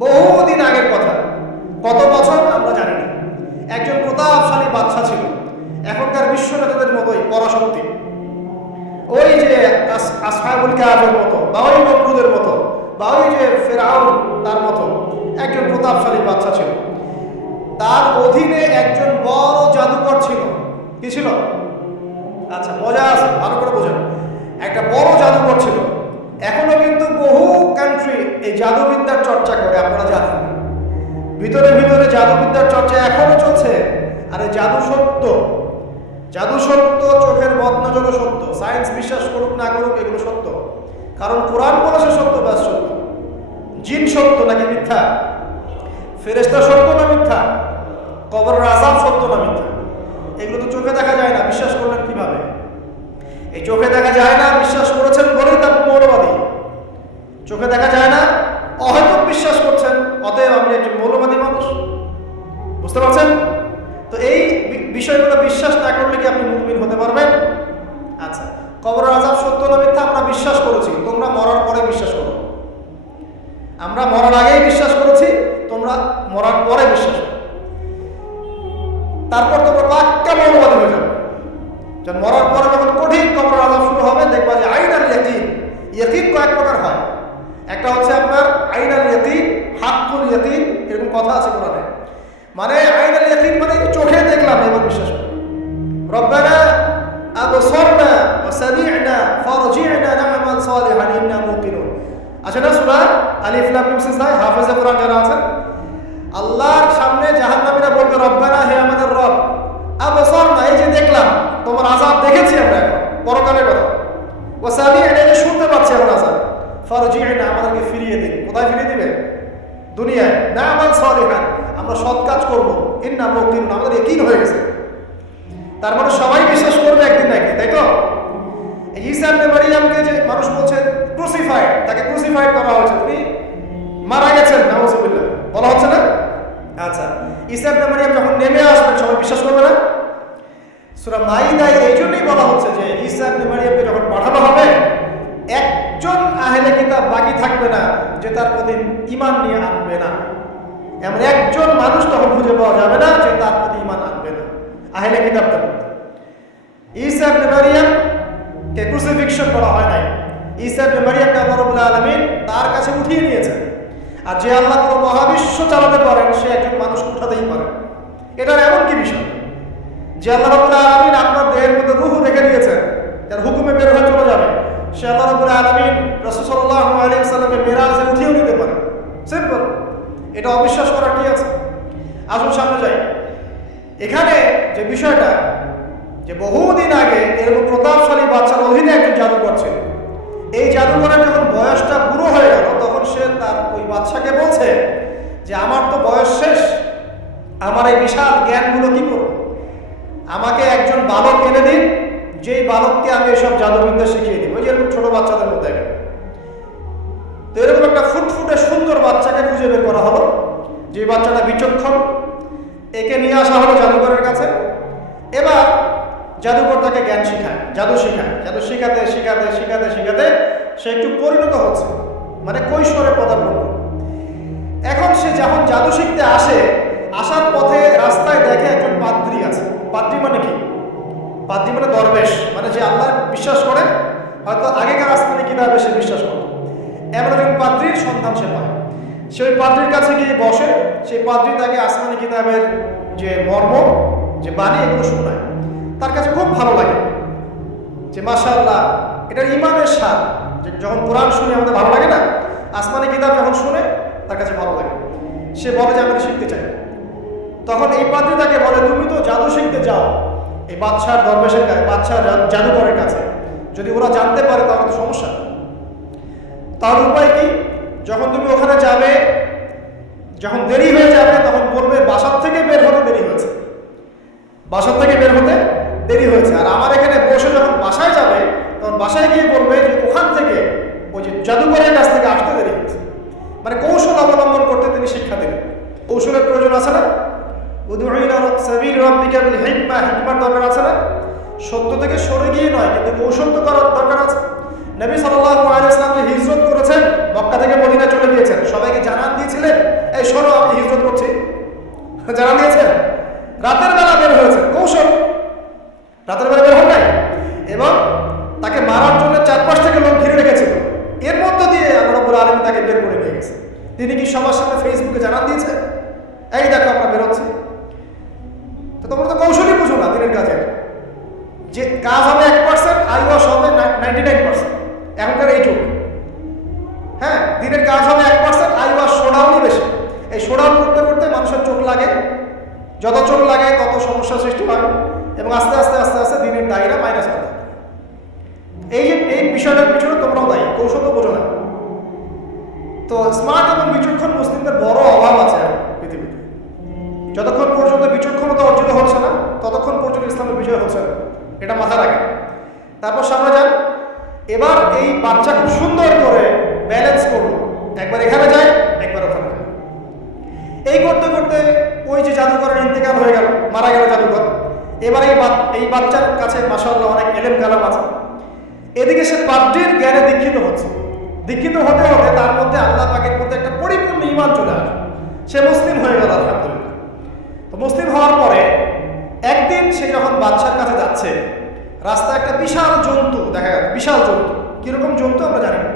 বহুদিন আগের কথা, কত বছর আমরা জানি না। একজন প্রতাপশালী বাদশা ছিল, এখনকার বিশ্ব নেতাদের মতোই পরাশক্তি, ওই যে আসহাবুল কাহফের মতো, বা ওই নমরুদের মতো, বা ওই যে ফেরাউন তার মতো একজন প্রতাপশালী বাদশা ছিল। তার অধীনে একজন বড় জাদুকর ছিল। কি ছিল? আচ্ছা, মজা আছে, ভালো করে বোঝেন। একটা বড় জাদুকর ছিল। এখনো কিন্তু বহু কান্ট্রি এই জাদুবিদ্যার চর্চা করে, আপনারা জানেন। ভিতরে ভিতরে জাদুবিদ্যার চর্চা এখনো চলছে। আর এই জাদু সত্য, জাদু সত্য, চোখের বদনজরও সত্য। সায়েন্স বিশ্বাস করুক না করুক, এগুলো সত্য। কারণ কোরআন বলেছে সত্য, ব্যাস সত্য। জিন সত্য নাকি মিথ্যা? ফেরেশতা সত্য না মিথ্যা? কবরের আযাব সত্য না মিথ্যা? এগুলো তো চোখে দেখা যায় না, বিশ্বাস করলেন কিভাবে? এই চোখে দেখা যায় না বিশ্বাস করেছেন বলেই তার মৌলবাদী। চোখে দেখা যায় না, অহৈত বিশ্বাস করছেন, অতএব আপনি একজন মৌলবাদী মানুষ। বুঝতে পারছেন? তো এই বিষয়গুলো বিশ্বাস না করলে কি আপনি মুমিন হতে পারবেন? আচ্ছা, কবরের আযাব সত্য না মিথ্যা আমরা বিশ্বাস করেছি, তোমরা মরার পরে বিশ্বাস করো। আমরা মরার আগেই বিশ্বাস করেছি, তোমরা মরার পরে বিশ্বাস করো। তারপর তোমরা পাক্কা মৌলবাদী হয়ে যাবে। যখন মরার পরে যখন কঠিন কবরের আযাব শুরু হবে, দেখবা যে আইনাল ইয়াকিন। ইয়াকিন কয়েক প্রকার হয়। একটা হচ্ছে আপনার আইনাল ইয়াকিন, হাক্কুল ইয়াকিন, এরকম কথা আছে কোরআনে। মানে আইনাল ইয়াকিন মানে চোখে দেখলাম এবার বিশ্বাস করি। রব্বানা আবসারনা ওয়া সামি'না ফারজি'না না'মাল সালিহান ইন্না মুকিনুন। আছে না সূরা আলিফ লাম মিম সিজদা? হাফেজে কোরআন যারা আছেন, আল্লাহর সামনে জাহান্নামীরা বলবে, রব্বানা, হে আমাদের রব, আবসারনা, এই যে দেখলাম, তোমার আযাব দেখেছি আমরা, এখন পরকালের কথা। ওয়া সামি'না, এই শুনতে পাচ্ছি আমরা আযাব। ফারজি'না, আমাদেরকে ফিরিয়ে দিন। কোথায় ফিরিয়ে দিবে? দুনিয়ায়। না'মাল সালিহান, আমরা সৎ কাজ করব। ইন্না মুকিনুন, আমাদের ইয়াকিন হয়ে গেছে। তার মানে সবাই বিশ্বাস করবে একদিন না একদিন, তাই তো? ঈসা ইবনে মারইয়ামকে যে মানুষ বলছে ক্রুসিফাইড, তাকে ক্রুসিফাইড করা হয়েছে, তিনি মারা গেছেন, নাউযুবিল্লাহ, বলা হচ্ছে না? আচ্ছা, ঈসা ইবনে মারইয়াম যখন নেমে আসবেন, সবাই বিশ্বাস করবে না? সূরা মাইদায় এই জন্যই বলা হচ্ছে যে ঈসা ইবনে মারইয়ামকে যখন পাঠানো হবে, একজন আহলে কিতাব বাকি থাকবে না যে তার প্রতি ঈমান নিয়ে আনবে না। এমন একজন মানুষ তখন খুঁজে পাওয়া যাবে না যে তার প্রতি ঈমান আনবে না আহলে কিতাবদের মধ্যে। ঈসা ইবনে মারইয়ামকে ক্রুসিফিকশন করা হয় নাই। ঈসা ইবনে মারইয়ামকে আল্লাহ রাব্বুল আলামিন তার কাছে উঠিয়ে নিয়েছেন। আর যে আল্লাহ পুরো মহাবিশ্ব চালাতে পারেন, সে একজন মানুষ উঠাতেই পারেন। এটার এমন কি বিষয় যে আল্লাহ রাব্বুল আলামিন আপনার দেহের মধ্যে রূহ রেখে দিয়েছেন, তার হুকুমে বের হয়ে চলে যাবে। সে আল্লাহ রাব্বুল আলামিন রাসূল সাল্লাল্লাহু আলাইহি ওয়াসাল্লামকে মেরাজে উঠিয়ে নিতে পারেন। সিম্পল। এটা অবিশ্বাস করার কি আছে? আসুন সামনে যাই। এখানে যে বিষয়টা, যে বহুদিন আগে এরকম প্রতাপশালী বাদশার অধীনে একজন জাদুকর ছিল। এই জাদুকরের যখন বয়সটা পুরো হয়ে গেল, তখন সে তার ওই বাদশাকে বলছে যে আমার তো বয়স শেষ, আমার এই বিশাল জ্ঞানগুলো কি করব? আমাকে একজন বালক এনে দিন, যেই বালককে আমি এসব জাদুবিদ্যা শিখিয়ে দিব। ওই যে এরকম ছোট বাচ্চাদের মধ্যে। তো এরকম একটা ফুটফুটে সুন্দর বাচ্চাকে খুঁজে বের করা হলো, যে বাচ্চাটা বিচক্ষণ। একে নিয়ে আসা হলো জাদুকরের কাছে। এবার জাদুকর তাকে জ্ঞান শিখায়, জাদু শিখায়। জাদু শিখাতে শিখাতে শিখাতে শিখাতে সে একটু পরিণত হচ্ছে, মানে কৈশোরে পদার্পণ। এখন সে যখন জাদু শিখতে আসে, আসার পথে রাস্তায় দেখে একজন পাদ্রী আছে। পাদ্রী মানে কি? পাদ্রী মানে দরবেশ, মানে যে আল্লাহ বিশ্বাস করে, হয়তো আগেকার আসমানি কিতাবে সে বিশ্বাস করে। এমন একজন পাদ্রীর সন্ধান সে পায়। সে ওই পাদ্রীর কাছে গিয়ে বসে। সেই পাদ্রী তাকে আসমানি কিতাবের যে মর্ম, যে বাণী, এগুলো শোনায়। তার কাছে খুব ভালো লাগে যে মাশাআল্লাহ, এটা ঈমানের স্বাদ। যে যখন কোরআন শুনে আমাদের ভালো লাগে না, আসমানি কিতাব যখন শুনে তার কাছে ভালো লাগে। সে বলে যে আমি এটা শিখতে চাই। তখন এই পাদ্রী তাকে বলে, তুমি তো জাদু শিখতে যাও এই বাদশার দরবেশের কাছে, বাদশার জাদুকরের কাছে, যদি ওরা জানতে পারে তাহলে তো সমস্যা। তার উপায় কি? যখন তুমি ওখানে যাবে, যখন দেরি হয়ে যাবে, তখন বলবে বাসার থেকে বের হতে দেরি হয়েছে, বাসার থেকে বের হতে দেরি হয়েছে। আর আমার এখানে বসে যখন বাসায় যাবে, তখন বাসায় গিয়ে বলবে যে ওখান থেকে, ওই যে জাদুকরের কাছ থেকে আসতে দেরি হয়েছে। মানে কৌশল অবলম্বন করতে তিনি শিক্ষা দেবেন। কৌশলের প্রয়োজন আছে না? উদউ ইলা সাবিল রাব্বিকা বিল হিকমা, হিকমার দরকার আছে না? সত্য থেকে সরে গিয়ে নয়, কিন্তু কৌশল তো করার দরকার আছে। নবী সাল্লাল্লাহু আলাইহি ওয়াসাল্লাম যে হিজরত করেছেন, মক্কা থেকে মদিনায় চলে গিয়েছেন, সবাইকে জানান দিয়েছিলেন এই শোনো আমি হিজরত করছি, জানা দিয়েছেন। রাতের বেলা বের হয়েছে, কৌশল, রাতের বেলা বের হন নাই, এবং তাকে মারার জন্য 4-5 থেকে লোক ঘিরে রেখেছিল। এর মধ্য দিয়ে আল্লাহ রাব্বুল আলামিন তাকে বের করে নিয়ে গেছে। তিনি কি সবার সামনে ফেসবুকে জানান দিয়েছে, এই দেখো আমরা বেরোচ্ছি? তো তোমরা তো কৌশলই বুঝো না দিনের কাজের, যে কাজ হবে 1%, আইওয়াশ হবে 99%। এখনকার এই যুগ, হ্যাঁ, দিনের কাজ হবে 1%, আইওয়াশ শোডাউনই বেশি। এই শোডাউন করতে করতে মানুষের চোখ লাগে, যত চোখ লাগে তত সমস্যার সৃষ্টি হয়, এবং আস্তে আস্তে আস্তে আস্তে দিনের দায়রা মাইনাস হতে থাকে। এই বিষয়টার পিছনে তোমরাও দায়ী, কৌশলও বোঝো না। তো স্মার্ট এবং বিচক্ষণ মুসলিমদের বড় অভাব আছে পৃথিবীতে। যতক্ষণ পর্যন্ত বিচক্ষণতা অর্জিত হচ্ছে না, ততক্ষণ পর্যন্ত ইসলামের বিষয় হচ্ছে না, এটা মাথায় রাখেন। তারপর সামনে যান। এবার এই বাচ্চা খুব সুন্দর করে ব্যালেন্স করলো, একবার এখানে যায়, একবার ওখানে যায়। এই করতে করতে ওই যে জাদুকরের ইন্তেকাল হয়ে গেল, মারা গেল জাদুকর। এবার এই বাচ্চার কাছে মাশাআল্লাহ অনেক এলেম কালাম আছে। এদিকে সে পাদ্রীর জ্ঞানে দীক্ষিত হচ্ছে। দীক্ষিত হতে হতে তার মধ্যে আল্লাহ পাকের মধ্যে একটা পরিপূর্ণ ঈমান চলে আসে, সে মুসলিম হয়ে গেল আলহামদুলিল্লাহ। তো মুসলিম হওয়ার পরে একদিন সে যখন বাচ্চার কাছে যাচ্ছে, রাস্তায় একটা বিশাল জন্তু দেখা গেল। বিশাল জন্তু, কিরকম জন্তু আমরা জানি না।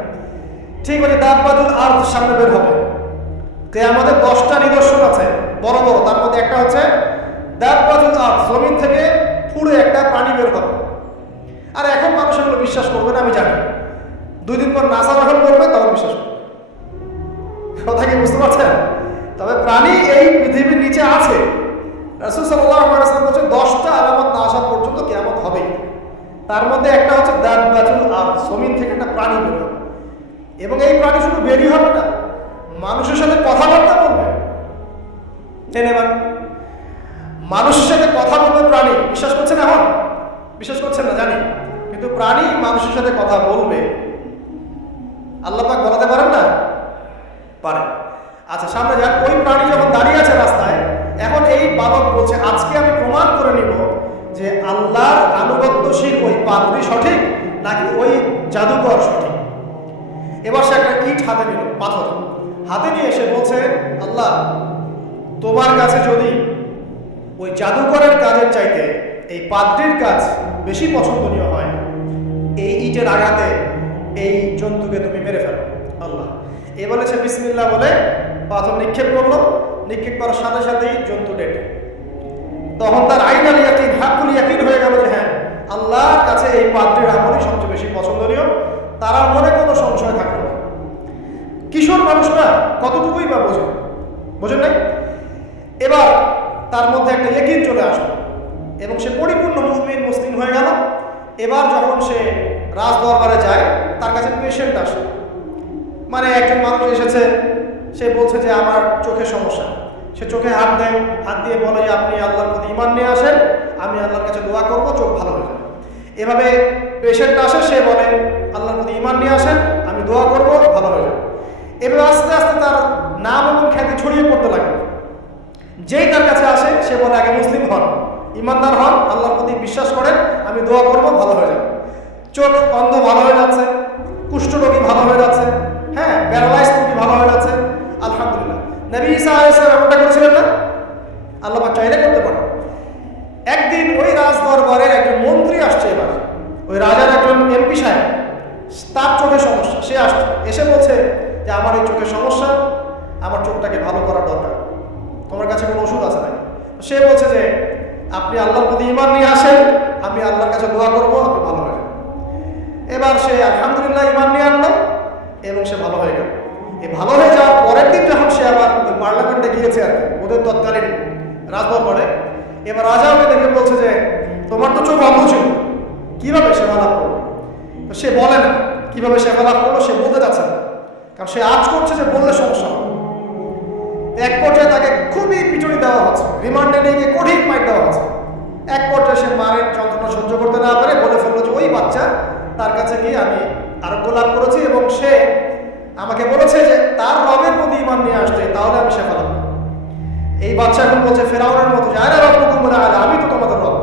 ঠিক আছে, দাব্বাতুল আরদ সামনে বের হবে। কিয়ামতের 10টা নিদর্শন আছে বড় বড়, তার মধ্যে একটা হচ্ছে দাব্বাতুল আরদ, জমিন থেকে পুরো একটা প্রাণী বের হবে। আর এখন মানুষ এগুলো বিশ্বাস করবে না, আমি জানি। 2 দিন পর নাসা যখন করবে তখন বিশ্বাস করবে। কথা কি বুঝতে পারছেন? তবে প্রাণী এই পৃথিবীর নিচে আছে। রাসূল সাল্লাল্লাহু আলাইহি ওয়াসাল্লাম বলেছেন 10টা আলামত না আসা পর্যন্ত কিয়ামত হবেই। তার মধ্যে একটা হচ্ছে দাব্বাতুল আরদ, জমিন থেকে একটা প্রাণী বের হবে। এবং এই প্রাণী শুধু বেরই হবে না, মানুষের সাথে কথাবার্তা বলবে। এবার মানুষের সাথে কথা বলবে প্রাণী। বিশ্বাস করছেন? এখন বিশ্বাস করছেন না জানি, কিন্তু প্রাণী মানুষের সাথে কথা বলবে। আল্লাহ পাক বলাতে পারেন না? পারেন। আচ্ছা সামনে যান। ওই প্রাণী যখন দাঁড়িয়ে আছে রাস্তায়, এখন এই বালক বলছে আজকে আমি প্রমাণ করে নিব যে আল্লাহর আনুগত্যশীল ওই পাদ্রী সঠিক নাকি ওই জাদুকর সঠিক। এবার সে একটা ইট হাতে নিল, পাথর হাতে নিয়ে এসে বলছে, আল্লাহ তোমার কাছে যদি ওই জাদুকরের কাজের চাইতে এই পাদ্রীর কাজ বেশি পছন্দনীয় হয়, এই ইটের আঘাতে এই জন্তুকে তুমি মেরে ফেলো আল্লাহ। এ বলেছে বিসমিল্লাহ বলে পাথর নিক্ষেপ করলো। নিক্ষেপ করার সাথে সাথেই জন্তু ডেট। তখন তার আইনাল ইয়াকিন, হাক্কুল ইয়াকিন হয়ে গেল যে হ্যাঁ, আল্লাহর কাছে এই পাদ্রীর আমলই সবচেয়ে বেশি পছন্দনীয়। তারা মনে কোনো সংশয় থাকলো না। কিশোর মানুষ না, কতটুকুই বা বোঝেন নাই। এবার তার মধ্যে একটা ইয়াকিন চলে আসলো এবং সে পরিপূর্ণ মুমিন মুসলিম হয়ে গেল। এবার যখন সে রাজ দরবারে যায়, তার কাছে পেশেন্ট আসে, মানে একজন মানুষ এসেছে, সে বলছে যে আমার চোখে সমস্যা। সে চোখে হাত দেয়, হাত দিয়ে বলে যে আপনি আল্লাহর প্রতি ঈমান নিয়ে আসেন, আমি আল্লাহর কাছে দোয়া করবো, চোখ ভালো হয়ে যাবে। এভাবে পেশেন্ট আসে, সে বলে আল্লাহর প্রতি ঈমান নিয়ে আসেন, আমি দোয়া করবো, ভালো হয়ে যাবে। এভাবে আস্তে আস্তে তার নাম এবং খ্যাতি ছড়িয়ে পড়তে লাগবে। যেই তার কাছে আসে সে বলে আগে মুসলিম হন, ইমানদার হন, আল্লাহর প্রতি বিশ্বাস করেন, আমি দোয়া করবো, ভালো হয়ে যাবে। চোখ অন্ধ ভালো হয়ে যাচ্ছে, কুষ্ঠরোগী ভালো হয়ে যাচ্ছে, হ্যাঁ, প্যারালাইজ রোগী ভালো হয়ে যাচ্ছে, আলহামদুলিল্লাহ। নবী ঈসা আলাইহিস সালাম এমনটা করেছিলেন না? আল্লাহ পাক চাইলে করতে পারে। একদিন ওই রাজ দরবারের একজন মন্ত্রী আসছে। এবার ওই রাজার একজন এমপি সাহেব, তার চোখে সমস্যা, সে আসছে, এসে বলছে যে আমার এই চোখের সমস্যা, আমার চোখটাকে ভালো করার দরকার, তোমার কাছে কোনো ওষুধ আছে নাকি? সে বলছে যে আপনি আল্লাহর প্রতি ঈমান নিয়ে আসেন, আমি আল্লাহর কাছে দোয়া করবো, আপনি ভালো হয়ে যাবেন। এবার সে আলহামদুলিল্লাহ ঈমান নিয়ে আনলো এবং সে ভালো হয়ে গেল। এই ভালো হয়ে যাওয়ার পরের দিন যখন সে আবার ওই পার্লামেন্টে গিয়েছে আর কি, ওদের তৎকালীন রাজদরবারে, এবার রাজা ওকে দেখে বলছে যে তোমার তো চোখ অন্ধ ছিল, কিভাবে সেবা লাভ করলো? তো সে বলে না কিভাবে সেবা লাভ করলো, সে বলতে যাচ্ছে না, কারণ সে আজ করছে যে বললে সমস্যা হবে। এক পর্যায়ে তাকে খুবই পিটুনি দেওয়া হচ্ছে, রিমান্ডে নিয়ে গিয়ে কঠিন মাইট দেওয়া হচ্ছে। এক পর্যায়ে সে মায়ের যন্ত্রণা সহ্য করতে না পারে বলে ফেললো যে ওই বাচ্চা, তার কাছে গিয়ে আমি আরোগ্য লাভ করেছি এবং সে আমাকে বলেছে যে তার রবের প্রতি ঈমান নিয়ে আসতে, তাহলে আমি সেবা লাভ করব। এই বাচ্চা এখন বলছে ফেরাউনের মতো যে আরে রব্বুকুম বলে আলে, আমি তো তোমাদের রব।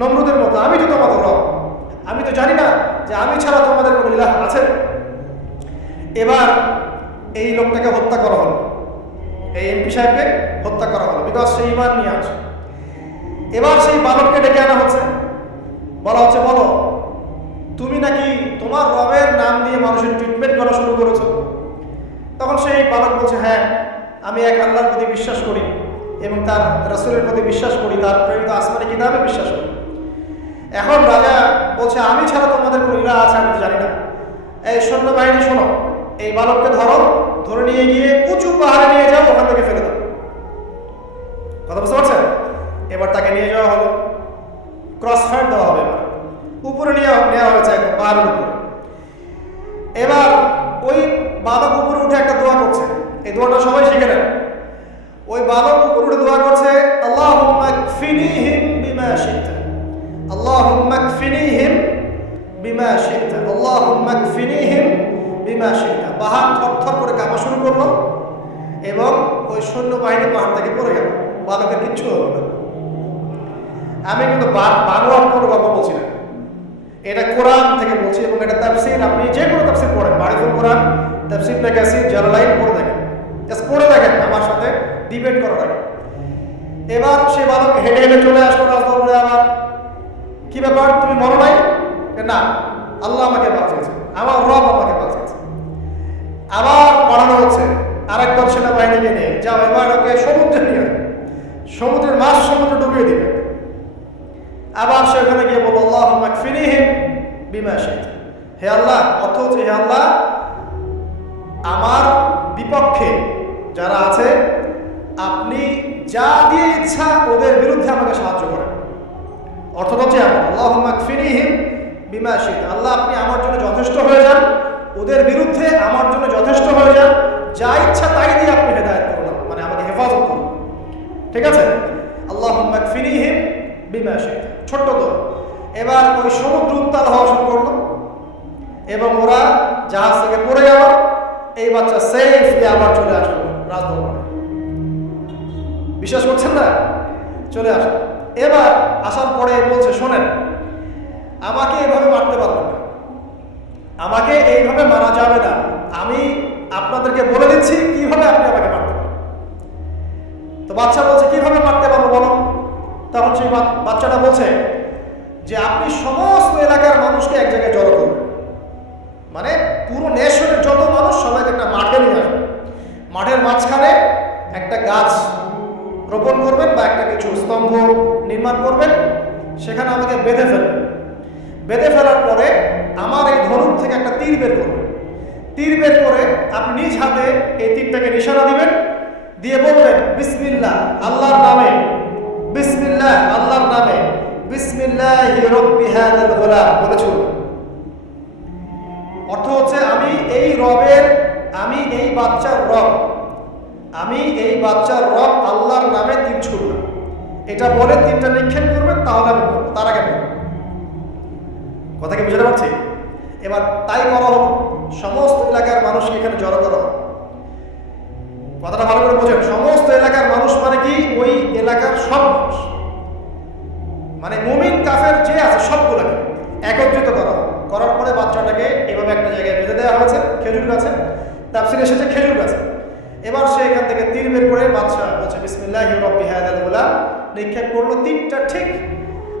নমরুদের মতো আমি তো তোমাদের রব, আমি তো জানি না যে আমি ছাড়া তোমাদের কোনো ইলাহ আছে। এবার এই লোকটাকে হত্যা করা হলো। মেহেদী সাহেবকে হত্যা করা হলো, বিকজ সে ঈমান নিয়ে আসে। এবার সেই বালককে ডেকে আনা হচ্ছে, বলা হচ্ছে বলো তুমি নাকি তোমার রবের নাম দিয়ে মানুষের ট্রিটমেন্ট করা শুরু করেছো। তখন সেই বালক বলছে হ্যাঁ, আমি এক আল্লাহর প্রতি বিশ্বাস করি এবং তার রাসূলের প্রতি বিশ্বাস করি, তার প্রেরিত আসমানি কিতাবে বিশ্বাস করি। এখন রাজা বলছে আমি ছাড়া তোমাদের কোনো ইলাহ আছে আমি তো জানি না। এই সৈন্যবাহিনী শোনো, এই বালককে ধরো, ধরে নিয়ে গিয়ে উঁচু পাহাড়ে নিয়ে যাও, ওখান থেকে ফেলে দাও। কথা বুঝতে পারছেন? এবার তাকে নিয়ে যাওয়া হলো, ক্রস ফায়ার দেওয়া হবে, এবার উপরে নেওয়া হয়েছে একদম পাহাড়ের উপরে। এবার ওই বালক উপরে উঠে একটা দোয়া করছে, এই দোয়াটা সবাই শিখে নেন। ওই বালক উপরে উঠে দোয়া করছে আল্লাহুম্মা কফিনিহিম বিমা শি'তা, আল্লাহুম্মা কফিনিহিম বিমা শি'তা, আল্লাহুম্মা কফিনিহিম বিমা শি'তা। পাহাড় থরথর করে কাঁপা শুরু করলো এবং ওই সৈন্যবাহিনী পাহাড় থেকে পড়ে গেল, বালকের কিচ্ছু হলো না। আমি কিন্তু বানোয়ার কোনো গল্প বলছি না, এটা কোরআন থেকে বলছি এবং এটা তাফসীর। আপনি যে কোনো তাফসীর পড়েন, মারিফুল কোরআন, তাফসীর ইবনে কাসীর, জালালাইন পড়ে দেখেন, জাস্ট পড়ে দেখেন, আমার সাথে ডিবেট করার আগে। এবার সে বালক হেঁটে হেঁটে চলে আসলো রাজদরবারে। আবার কি ব্যাপার, তুমি মরো নাই? না, আল্লাহ আমাকে বাঁচিয়েছে, আমার রব আমাকে বাঁচিয়েছে। আবার পড়ানো হচ্ছে আরেক দল সেনাবাহিনীকে নিয়ে, যাও এবার ওকে সমুদ্রে নিয়ে, সমুদ্রের মাছ সমুদ্রে ডুবিয়ে দিবে। আবার সে ওখানে গিয়ে বলল আল্লাহুম্মা কফিনিহিম বিমা শি'তা, হে আল্লাহ, অর্থ হচ্ছে হে আল্লাহ আমার বিপক্ষে যারা আছে আপনি যা দিয়ে ইচ্ছা ওদের বিরুদ্ধে আমাকে সাহায্য করেন। অর্থ হচ্ছে আল্লাহুম্মা কফিনিহিম বিমা শি'তা, আল্লাহ আপনি আমার জন্য যথেষ্ট হয়ে যান, ওদের বিরুদ্ধে আমার জন্য যথেষ্ট হয়ে যান, যা ইচ্ছা তাই দিয়ে আপনি হেদায়েত করুন, মানে আমাকে হেফাজত করুন। ঠিক আছে? আল্লাহুম্মা কফিনিহিম বিমা শি'তা, ছোট্ট তো। এবার ওই সমুদ্র উত্তাল হওয়া শুরু করলো এবং ওরা জাহাজ থেকে পড়ে গেল। এই বাচ্চা সেফলি আবার চলে আসলো রাজদরবারে। বিশ্বাস করছেন না? চলে আসলো। এবার আসার পরে বলছে শোনেন, আমাকে এইভাবে মারতে পারবেন না, আমাকে এইভাবে মারা যাবে না, আমি আপনাদেরকে বলে দিচ্ছি কিভাবে আপনি আমাকে মারতে পারবেন। তো বাচ্চা বলছে কিভাবে মারতে পারবো বলো। তখন সেই বাচ্চাটা বলছে যে আপনি সমস্ত এলাকার মানুষকে এক জায়গায় জড়ো করবেন, মানে পুরো নেশনের যত মানুষ সবাইকে একটা মাঠে নিয়ে আসবেন, মাঠের মাঝখানে একটা গাছ রোপণ করবেন বা একটা কিছু স্তম্ভ নির্মাণ করবেন, সেখানে আমাকে বেঁধে ফেলবেন। বেঁধে ফেলার পরে আমার এই ধনুক থেকে একটা তীর বের করবেন, তীর বের করে আপনি নিজ হাতে এই তীরটাকে নিশানা দিবেন, দিয়ে বলবেন বিসমিল্লাহ আল্লাহর নামে, বিসমিল্লাহ আল্লাহর নামে, বিসমিল্লাহি রাব্বি হাযাল গোলাম বলে ছুড়বেন। অর্থ হচ্ছে আমি এই রবের, আমি এই বাচ্চার রব, আমি এই বাচ্চার রব আল্লাহর নামে তীর ছুড়লাম, এটা বলে তীরটা নিক্ষেপ করবেন, তাহলে আমি বলবো, তার আগে বলবো। কথা কি বুঝতে পারছি? এবার তাই করা হোক, সমস্ত এলাকার মানুষকে এখানে জড়ো করা হোক। কথাটা ভালো করে বোঝেন, সমস্ত এলাকার মানুষ মানে কি ওই এলাকার সব মানুষ, মানে মুমিন কাফের যে আছে সবগুলোকে একত্রিত করা হোক। করার পরে বাচ্চাটাকে এভাবে একটা জায়গায় বেঁধে দেওয়া হয়েছে খেজুর গাছে, তাফসীরে এসেছে খেজুর গাছে। এবার সে এখান থেকে তীর বের করে বাচ্চা বলছে বিসমিল্লাহি রাব্বি হাযাল গোলাম, নিক্ষেপ করলো। তীরটা ঠিক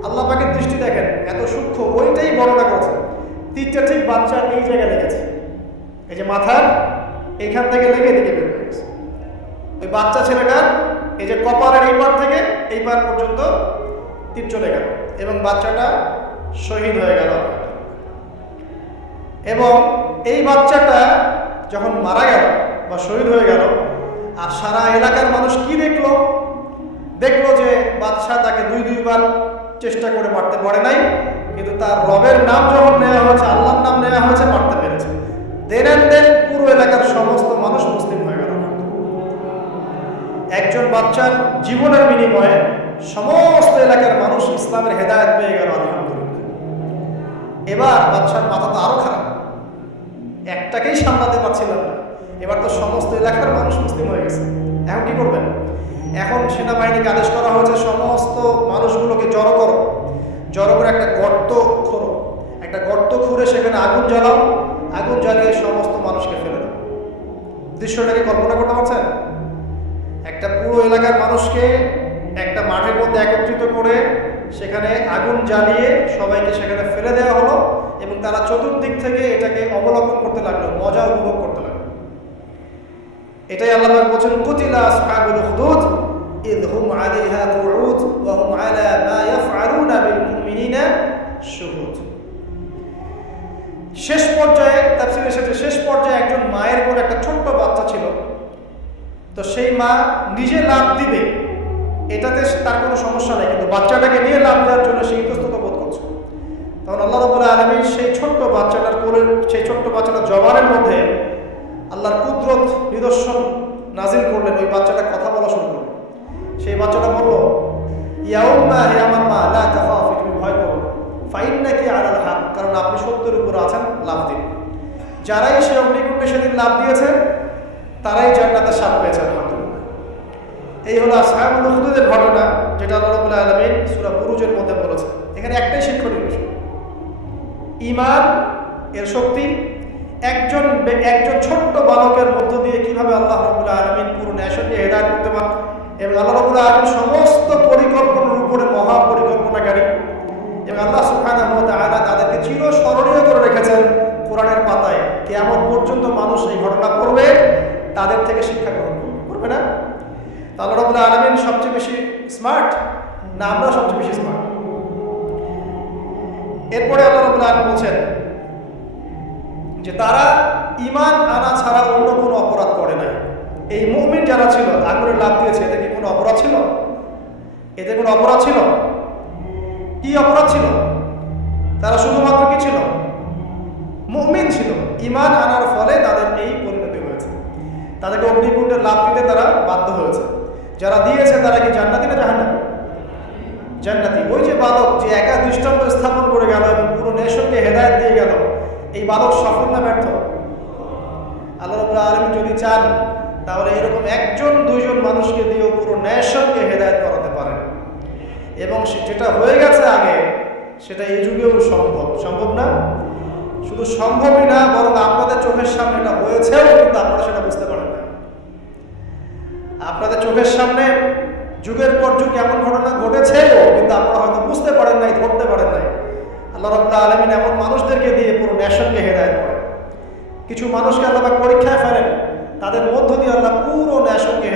আল্লাহ পাকের দৃষ্টি দেখেন এত সূক্ষ্ম, ওইটাই বর্ণনা করেছে। তীরটা ঠিক বাচ্চার এই জায়গায় লেগেছে, এই যে মাথার এখান থেকে লেগে এদিকে বের হয়ে গেছে। ওই বাচ্চা ছেলেটার এই যে কপালের এই পার থেকে এই পার পর্যন্ত তীর চলে গেল এবং বাচ্চাটা শহীদ হয়ে গেল। এবং এই বাচ্চাটা যখন মারা গেল বা শহীদ হয়ে গেল, আর সারা এলাকার মানুষ কি দেখলো? দেখলো যে বাদশা তাকে দুইবার চেষ্টা করে মারতে পারে নাই, কিন্তু তার রবের নাম যখন নেওয়া হয়েছে, আল্লাহর নাম নেওয়া হয়েছে, মারতে পেরেছে। দেন পুরো এলাকার সমস্ত মানুষ মুসলিম হয়ে গেল। একজন বাচ্চার জীবনের বিনিময়ে সমস্ত এলাকার মানুষ ইসলামের হেদায়েত পেয়ে গেল, আলহামদুলিল্লাহ। এবার বাচ্চার মাথা তো আরো খারাপ, একটাকেই সামলাতে পারছিলাম না, এবার তো সমস্ত এলাকার মানুষ মুসলিম হয়ে গেছে। এখন কি করবেন? এখন সেনাবাহিনীকে আদেশ করা হয়েছে সমস্ত মানুষগুলোকে জড়ো করো, জড়ো করে একটা গর্ত খোঁড়ো, একটা গর্ত খুঁড়ে সেখানে আগুন জ্বালাও, আগুন জ্বালিয়ে সমস্ত মানুষকে ফেলে দাও। দৃশ্যটাকে কল্পনা করতে পারছেন? একটা মানুষকে একটা মাঠের মধ্যে একত্রিত করে সেখানে আগুন জ্বালিয়ে সবাইকে সেখানে ফেলে দেওয়া হলো এবং তারা চতুর্দিক থেকে এটাকে অবলোকন করতে লাগলো, মজা উপভোগ করতে লাগলো। এটাই আল্লাহ পাক বলেন কুতিলা আসহাবুল উখদুদ ইয হুম আলাইহা কুউদ ওয়া হুম আলা মা ইয়াফআলুনা বিল মুমিনিনা শুহুদ। শেষ পর্যায়ে তাফসীরে এসেছে, শেষ পর্যায়ে একজন মায়ের কোলে একটা ছোট্ট বাচ্চা ছিল। তো সেই মা নিজে লাভ দিবে এটাতে তার কোনো সমস্যা নেই, কিন্তু বাচ্চাটাকে নিয়ে লাভ দেওয়ার জন্য সে ইতস্তত বোধ করছে। তখন আল্লাহ রাব্বুল আলামিন সেই ছোট্ট বাচ্চাটার কোলের, সেই ছোট্ট বাচ্চাটার জবানের মধ্যে আল্লাহর কুদরত নিদর্শন নাজিল করলেন। ওই বাচ্চাটা কথা বলা শুরু করল। সেই বাচ্চাটা বলল, ইয়া উম্মা, হে আমার মা, লা তাখাফি, তুমি ভয় করো না, ফাইন্নাকি আলাল হক, কারণ আপনি সত্যের উপর আছেন, লাভ দিন। যারাই সে অগ্নিকুণ্ডে সেদিন লাভ দিয়েছে তারাই জান্নাতের স্বাদ পেয়েছে, আলহামদুলিল্লাহ। এই হলো আসহাবুল উখদুদের ঘটনা, যেটা আল্লাহ রাব্বুল আলামিন সূরা বুরুজের মধ্যে বলেছে। এখানে একটাই শিক্ষণীয় বিষয়, ঈমান এর শক্তি একজন ছোট্ট বালকের মধ্য দিয়ে কিভাবে আল্লাহ রাব্বুল আলামিন পুরো নেশনকে হেদায়েত করতে পারেন, এবং আল্লাহ রাব্বুল আলামিন সমস্ত পরিকল্পনার উপরে মহা পরিকল্পনাকারী, এবং আল্লাহ সুবহানাহু ওয়া তাআলা তাদেরকে চিরস্মরণীয় করে রেখেছেন কোরআনের পাতায়। কিয়ামত পর্যন্ত মানুষ এই ঘটনা পড়বে, তাদের থেকে শিক্ষা গ্রহণ করবে না? আল্লাহ রাব্বুল আলামিন সবচেয়ে বেশি স্মার্ট না আমরা সবচেয়ে বেশি স্মার্ট? এরপরে আল্লাহ রাব্বুল আলামিন বলছেন যে তারা ঈমান আনা ছাড়া অন্য কোনো অপরাধ করে নাই। এই মুমিন যারা ছিল, আগুনে লাফ দিয়েছে, এদের কি কোনো অপরাধ ছিল? এদের কোনো অপরাধ ছিল? কি অপরাধ ছিল? তারা শুধুমাত্র কি ছিল? মুমিন ছিল। ঈমান আনার ফলে তাদের এই পরিণতি হয়েছে, তাদেরকে অগ্নিকুণ্ডে লাফ দিতে তারা বাধ্য হয়েছে। যারা দিয়েছে তারা কি জান্নাতি না জাহান্নামী? জান্নাতি। ওই যে বালক যে একা দৃষ্টান্ত স্থাপন করে গেল এবং পুরো নেশনকে হেদায়েত দিয়ে গেল, এই বালক সফল না ব্যর্থ? আল্লাহ রাব্বুল আলামিন যদি চান তাহলে এরকম একজন দুইজন মানুষকে দিয়েও পুরো নেশনকে হেদায়েত করাতে পারেন, এবং যেটা হয়ে গেছে আগে সেটা এই যুগেও সম্ভব। সম্ভব না? শুধু সম্ভবই না, বরং আপনাদের চোখের সামনে এটা হয়েছেও, কিন্তু আপনারা সেটা বুঝতে পারেন না। আপনাদের চোখের সামনে যুগের পর যুগ এমন ঘটনা ঘটেছেও, কিন্তু আপনারা হয়তো বুঝতে পারেন নাই, ধরতে পারেন নাই। আল্লাহ রাব্বুল আলামিন এমন মানুষদেরকে দিয়ে পুরো নেশনকে হেদায়েত করেন। কিছু মানুষকে আল্লাহ পরীক্ষায় ফেলেন, তাদের মধ্য দিয়ে আল্লাহ পুরো নেশনকে